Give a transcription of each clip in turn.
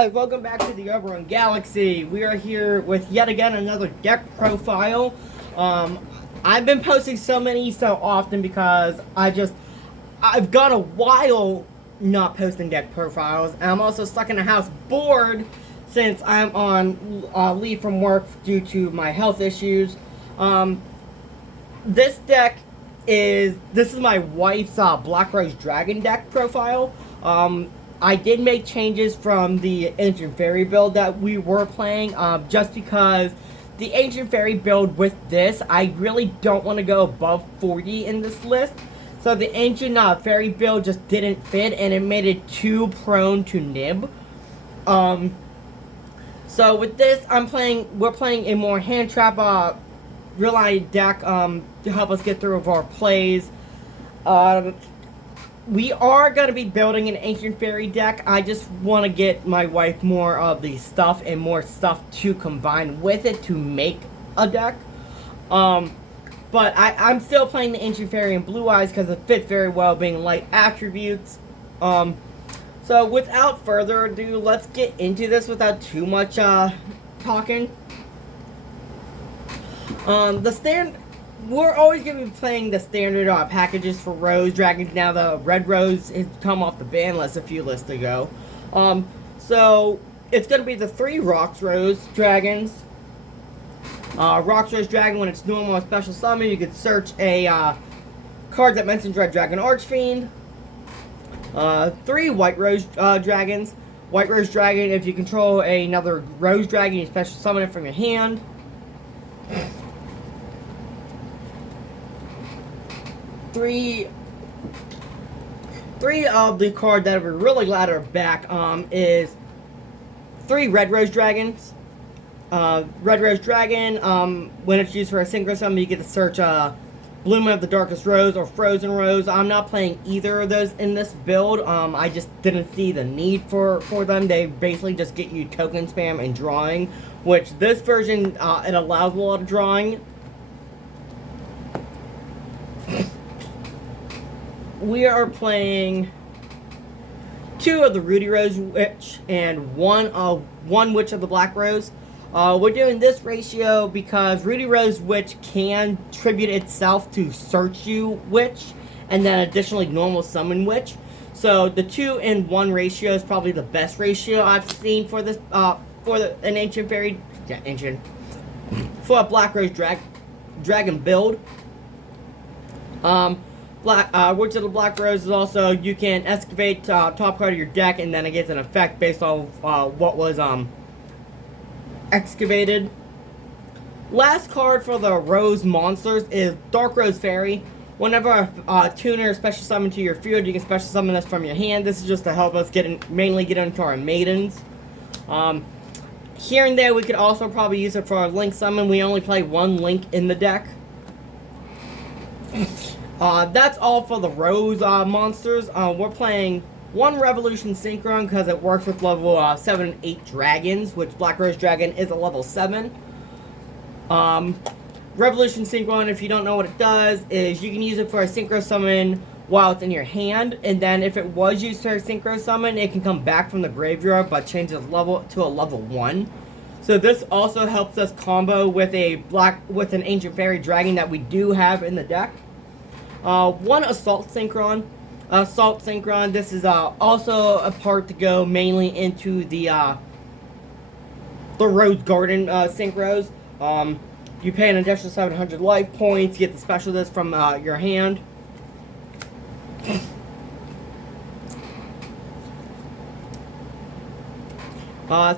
guys, welcome back to the Oberon Galaxy. We are here with yet again another deck profile. I've been posting so many so often because I've got a while not posting deck profiles. And I'm also stuck in the house bored since I'm on leave from work due to my health issues. This is my wife's Black Rose Dragon deck profile. I did make changes from the Ancient Fairy build that we were playing, just because the Ancient Fairy build with this, I really don't want to go above 40 in this list. So the Ancient Fairy build just didn't fit, and it made it too prone to nib. So with this, we're playing a more hand trap, reliant deck, to help us get through with our plays. We are going to be building an Ancient Fairy deck. I just want to get my wife more of the stuff and more stuff to combine with it to make a deck. But I'm still playing the Ancient Fairy in Blue Eyes because it fits very well being light attributes. So without further ado, let's get into this without too much talking. We're always going to be playing the standard packages for Rose Dragons. Now the Red Rose has come off the ban list a few lists ago. So it's going to be the 3 Rocks Rose Dragons. Rocks Rose Dragon, when it's normal or special summon, you can search a card that mentions Red Dragon Archfiend. 3 White Rose Dragons. White Rose Dragon, if you control another Rose Dragon, you special summon it from your hand. 3 of the card that we're really glad are back is 3 Red Rose Dragons. Red Rose Dragon, when it's used for a synchro summon, you get to search Blooming of the Darkest Rose or Frozen Rose. I'm not playing either of those in this build. I just didn't see the need for them. They basically just get you token spam and drawing, which this version, it allows a lot of drawing. We are playing 2 of the Rudy Rose Witch and one Witch of the Black Rose. We're doing this ratio because Rudy Rose Witch can tribute itself to Search You Witch, and then additionally Normal Summon Witch. So the 2-in-1 ratio is probably the best ratio I've seen for this an Ancient Fairy for a Black Rose Dragon build. Witch of the Black Rose is also, you can excavate top card of your deck, and then it gets an effect based on what was excavated. Last card for the Rose monsters is Dark Rose Fairy. Whenever a tuner special summon to your field, you can special summon this from your hand. This is just to help us mainly get into our maidens. Here and there, we could also probably use it for our Link summon. We only play 1 Link in the deck. That's all for the Rose monsters. We're playing 1 Revolution Synchron because it works with level 7 and 8 dragons, which Black Rose Dragon is a level 7. Revolution Synchron, if you don't know what it does, is you can use it for a synchro summon while it's in your hand, and then if it was used for a synchro summon, it can come back from the graveyard but change its level to a level 1. So this also helps us combo with an Ancient Fairy Dragon that we do have in the deck. 1 Assault Synchron. Assault Synchron, this is also a part to go mainly into the Rose Garden synchros. You pay an additional 700 life points, get the specialist from your hand.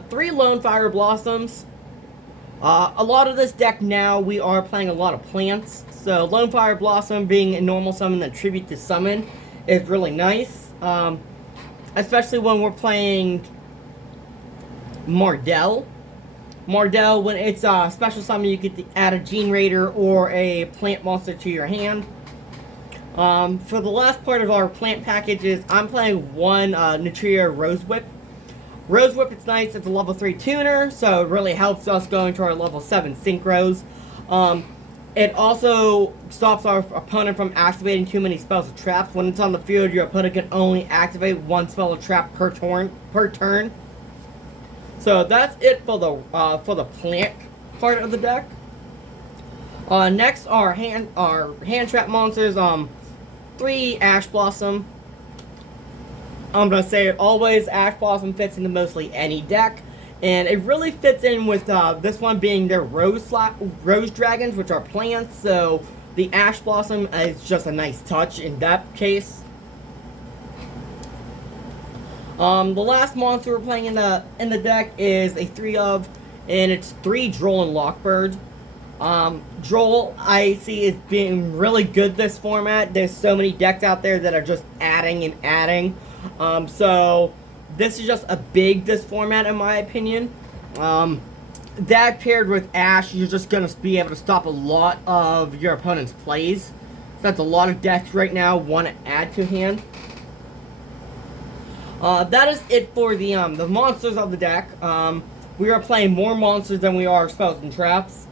3 Lone Fire Blossoms. A lot of this deck now, we are playing a lot of plants. So Lone Fire Blossom being a normal summon that tribute to summon is really nice. Especially when we're playing Mardell. Mardell, when it's a special summon, you get to add a Gene Raider or a plant monster to your hand. For the last part of our plant packages, I'm playing 1 Nutria Rose Whip. Rose Whip, it's nice, it's a level 3 tuner, so it really helps us go into our level 7 synchros. It also stops our opponent from activating too many spells or traps. When it's on the field, your opponent can only activate 1 spell or trap per turn. So that's it for the plant part of the deck. Next are hand trap monsters. 3 Ash Blossom. I'm gonna say it always. Ash Blossom fits into mostly any deck, and it really fits in with this one being their Rose Dragons, which are plants. So the Ash Blossom is just a nice touch in that case. The last monster we're playing in the deck is a 3 of, and it's 3 Droll and Lockbird. Droll I see is being really good this format. There's so many decks out there that are just adding and adding. So this is just a big this format in my opinion. That paired with Ash, you're just gonna be able to stop a lot of your opponent's plays. So that's a lot of decks right now want to add to hand. That is it for the monsters of the deck. We are playing more monsters than we are spells and traps.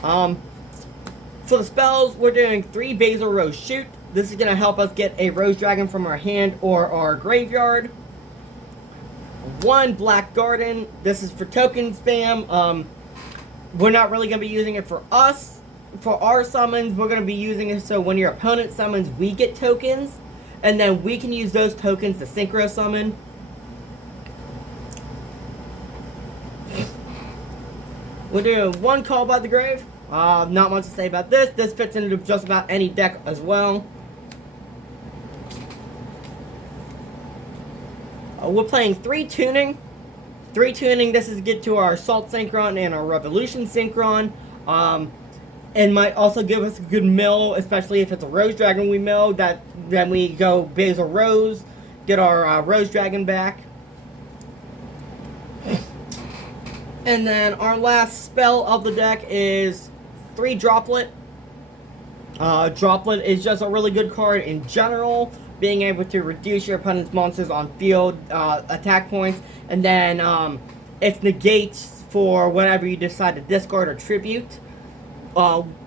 For the spells, we're doing 3 Basil Rose Shoot. This is going to help us get a Rose Dragon from our hand or our graveyard. 1 Black Garden. This is for token spam. We're not really going to be using it for us. For our summons, we're going to be using it so when your opponent summons, we get tokens. And then we can use those tokens to synchro summon. We're doing 1 Call by the Grave. Not much to say about this. This fits into just about any deck as well. We're playing 3 Tuning. 3 Tuning, this is to get to our Assault Synchron and our Revolution Synchron. And might also give us a good mill, especially if it's a Rose Dragon we mill. Then we go Basil Rose, get our Rose Dragon back. And then our last spell of the deck is 3 Droplet. Droplet is just a really good card in general, being able to reduce your opponent's monsters on field attack points, and then it negates for whenever you decide to discard or tribute.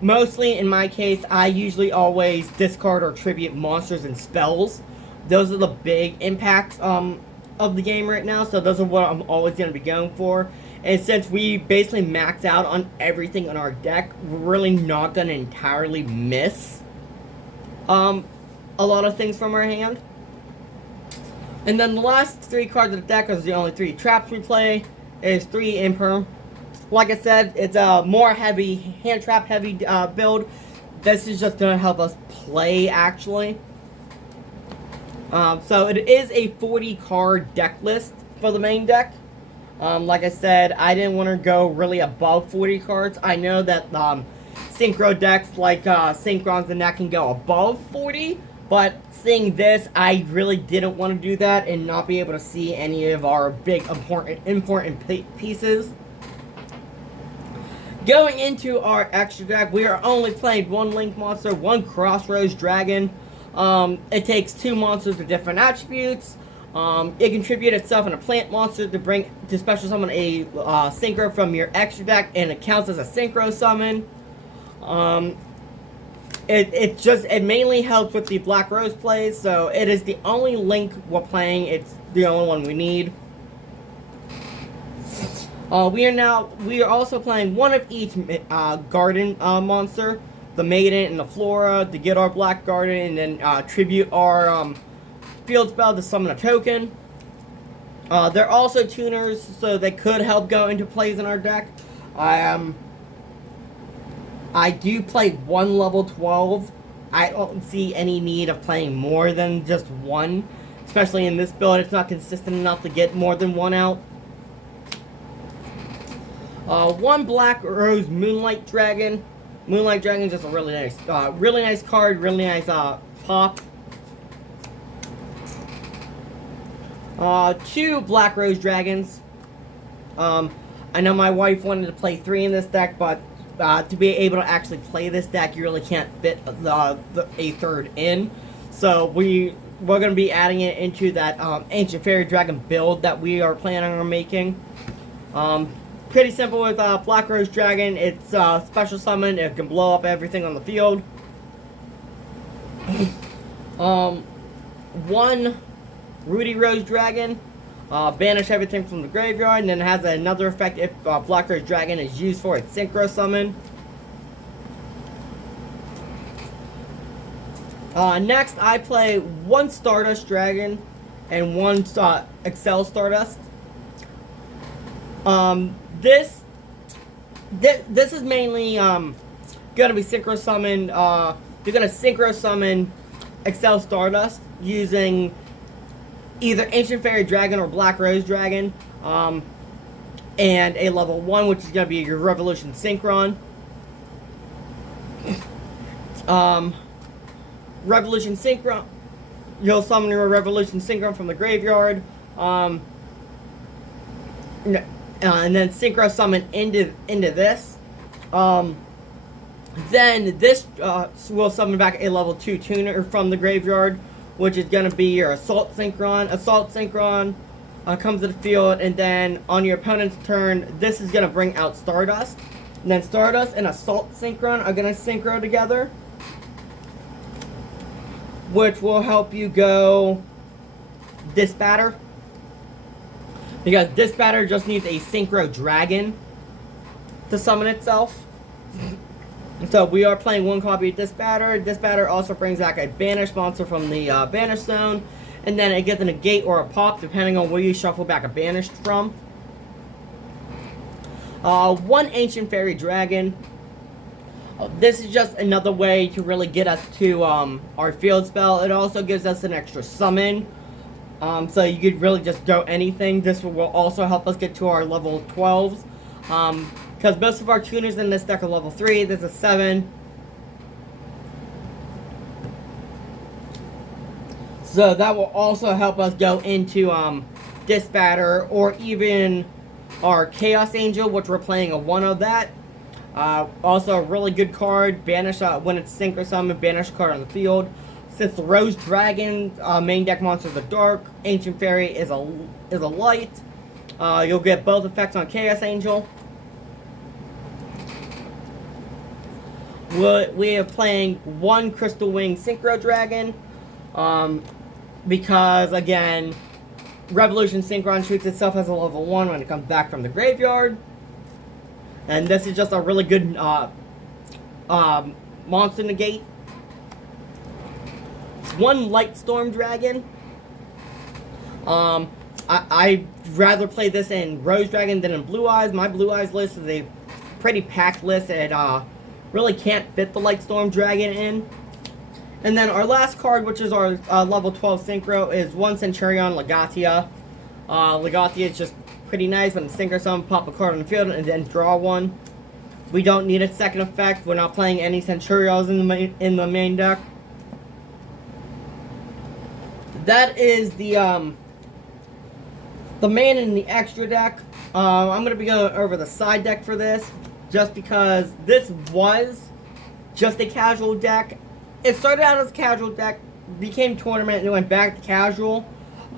Mostly in my case, I usually always discard or tribute monsters and spells. Those are the big impacts of the game right now, so those are what I'm always going to be going for. And since we basically max out on everything on our deck, we're really not going to entirely miss a lot of things from our hand. And then the last 3 cards of the deck is the only 3 traps we play. Is 3 Imperm. Like I said, it's a more heavy, hand trap heavy build. This is just going to help us play, actually. So it is a 40 card deck list for the main deck. Like I said, I didn't want to go really above 40 cards. I know that synchro decks like Synchron's and that can go above 40. But seeing this, I really didn't want to do that and not be able to see any of our big important pieces. Going into our extra deck, we are only playing 1 Link monster, 1 Crossroads Dragon. It takes 2 monsters with different attributes. It can tribute itself in a plant monster to special summon a synchro from your extra deck, and it counts as a synchro summon. It mainly helps with the Black Rose plays, so it is the only Link we're playing. It's the only one we need. We are also playing 1 of each garden monster, the Maiden and the Flora, to get our Black Garden, and then tribute our field spell to summon a token. They're also tuners, so they could help go into plays in our deck. I do play 1 level 12. I don't see any need of playing more than just 1, especially in this build. It's not consistent enough to get more than 1 out. 1 Black Rose Moonlight Dragon. Moonlight Dragon is just a really nice card, really nice pop. 2 Black Rose Dragons. I know my wife wanted to play 3 in this deck, but to be able to actually play this deck, you really can't fit a 3rd in. So we're going to be adding it into that Ancient Fairy Dragon build that we are planning on making. Pretty simple with Black Rose Dragon. It's special summon. It can blow up everything on the field. 1 Rudy Rose Dragon. banish everything from the graveyard, and then it has another effect if Black Rose Dragon is used for its Synchro Summon. Next, I play one Stardust Dragon and one Excel Stardust. This is mainly gonna be Synchro Summon. You're gonna Synchro Summon Excel Stardust using either Ancient Fairy Dragon or Black Rose Dragon, and a level 1, which is gonna be your Revolution Synchron. Revolution Synchron. You'll summon your Revolution Synchron from the graveyard. And then Synchro Summon into this. Then this will summon back a level 2 tuner from the graveyard, which is going to be your Assault Synchron. Assault Synchron comes to the field, and then on your opponent's turn, this is going to bring out Stardust. And then Stardust and Assault Synchron are going to synchro together, which will help you go Disbatter. Because Disbatter just needs a Synchro Dragon to summon itself. So we are playing one copy of Disbatter. Disbatter also brings back a Banish monster from the Banish Zone. And then it gets a negate or a pop depending on where you shuffle back a Banished from. One Ancient Fairy Dragon. This is just another way to really get us to our field spell. It also gives us an extra summon. So you could really just go anything. This will also help us get to our level 12s. Because most of our tuners in this deck are level 3. There's a 7. So that will also help us go into Disbatter or even our Chaos Angel, which we're playing a 1 of that. Also a really good card. Banish when it's Synchro Summon, banish card on the field. Since the Rose Dragon main deck monsters are dark, Ancient Fairy is a light. You'll get both effects on Chaos Angel. We are playing one Crystal Wing Synchro Dragon. Because again, Revolution Synchron treats itself as a level 1 when it comes back from the graveyard. And this is just a really good monster negate. One Lightstorm Dragon. I'd rather play this in Rose Dragon than in Blue Eyes. My Blue Eyes list is a pretty packed list. It really can't fit the Lightstorm Dragon in. And then our last card, which is our level 12 Synchro, is one Centurion Legatia. Legatia is just pretty nice. When Synchro Summon, pop a card on the field and then draw one. We don't need a second effect. We're not playing any Centurions in the main deck. That is the main and the extra deck. I'm going to be going over the side deck for this, just because this was just a casual deck. It started out as a casual deck, became tournament, and it went back to casual.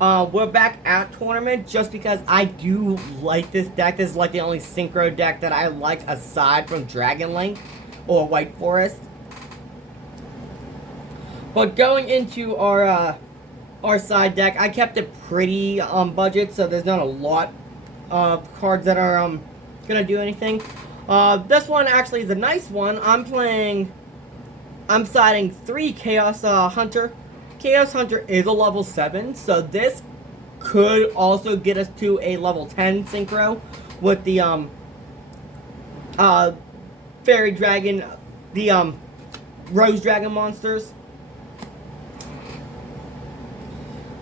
We're back at tournament just because I do like this deck. This is like the only Synchro deck that I like aside from Dragon Link or White Forest. But going into our side deck, I kept it pretty budget, so there's not a lot of cards that are gonna do anything. This one actually is a nice one. I'm siding 3 Chaos Hunter. Chaos Hunter is a level 7, so this could also get us to a level 10 Synchro with the Fairy Dragon, the Rose Dragon monsters.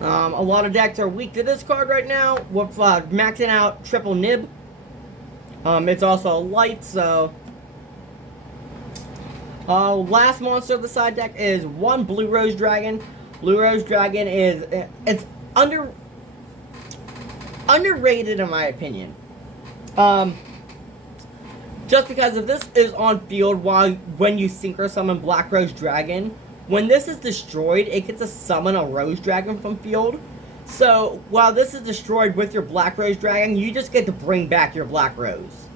A lot of decks are weak to this card right now. We're maxing out Triple Nib. It's also a light, so... last monster of the side deck is one Blue Rose Dragon. Blue Rose Dragon is... It's underrated in my opinion. Just because if this is on field when you Synchro Summon Black Rose Dragon, when this is destroyed, it gets to summon a Rose Dragon from field. So, while this is destroyed with your Black Rose Dragon, you just get to bring back your Black Rose.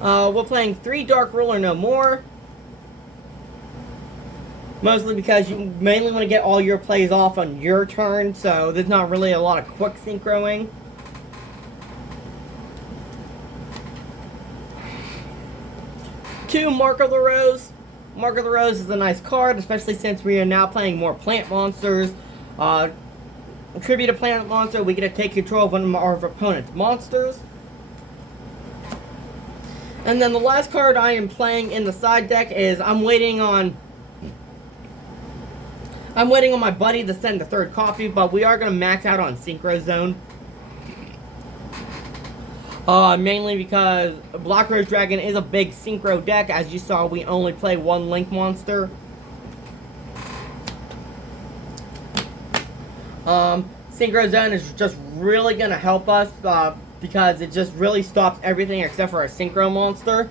We're playing 3 Dark Ruler No More. Mostly because you mainly want to get all your plays off on your turn, so there's not really a lot of quick synchroing. Two, Mark of the Rose. Mark of the Rose is a nice card, especially since we are now playing more plant monsters. Tribute a plant monster, we get to take control of one of our opponent's monsters. And then the last card I am playing in the side deck is I'm waiting on my buddy to send the third copy, but we are going to max out on Synchro Zone. Mainly because Black Rose Dragon is a big synchro deck. As you saw, we only play one Link monster. Synchro Zone is just really going to help us because it just really stops everything except for a synchro monster.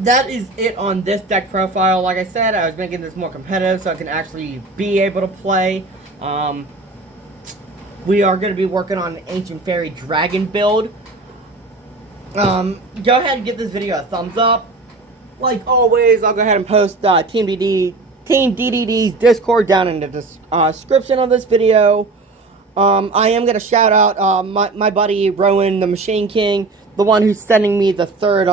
That is it on this deck profile. Like I said, I was making this more competitive so I can actually be able to play. We are going to be working on an Ancient Fairy Dragon build. Go ahead and give this video a thumbs up. Like always, I'll go ahead and post Team DDD's Discord down in the description of this video. I am going to shout out my buddy Rowan the Machine King, the one who's sending me the third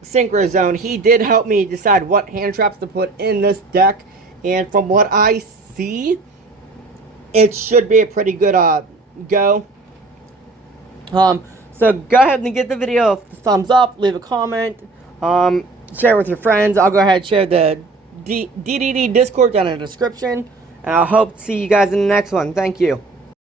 Synchro Zone. He did help me decide what hand traps to put in this deck, and from what I see, it should be a pretty good go. So go ahead and give the video a thumbs up, leave a comment, share with your friends. I'll go ahead and share the DDD Discord down in the description, and I hope to see you guys in the next one. Thank you.